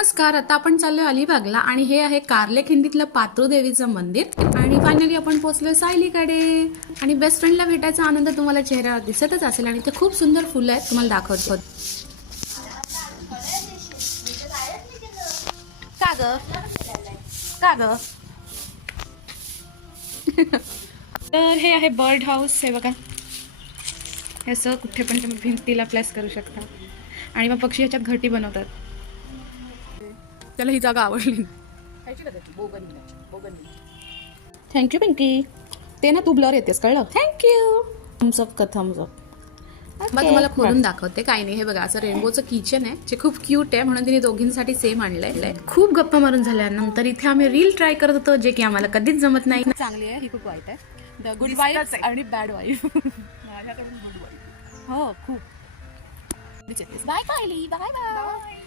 नमस्कार, आता आपण चाललोय अलिबागला आणि हे आहे कारलेखिंडीतलं पातृदेवीचं मंदिर आणि फायनली आपण पोहोचलोय सायलीकडे आणि बेस्ट फ्रेंडला भेटायचा आनंद तुम्हाला चेहऱ्यावर दिसतच असेल आणि ते खूप सुंदर फुलं आहेत, तुम्हाला दाखवतो. का ग तर हे आहे बर्ड हाऊस. हे बघा, हे असं कुठे पण तुम्ही भिंतीला प्लेस करू शकता आणि मग पक्षी ह्याच्यात घरटी बनवतात. त्याला ही जागा आवडली. थँक्यू पिंकी. ते ना तू ब्लर येतेस, कळलं? थँक्यू. थम्सअप का थम्सअप. मग तुम्हाला खोलून दाखवते. काही नाही, हे बघा असं रेनबोचं किचन आहे जे खूप क्यूट आहे, म्हणून तिने दोघींसाठी सेम आणलंय. खूप गप्पा मारून झाल्यानंतर इथे आम्ही रील ट्राय करत होतो, जे की आम्हाला कधीच जमत नाही. चांगली आहे ही, खूप वाईट आहे. द गुड वाईफ आणि बॅड वाईफ. हो खूप. Bye bye bye.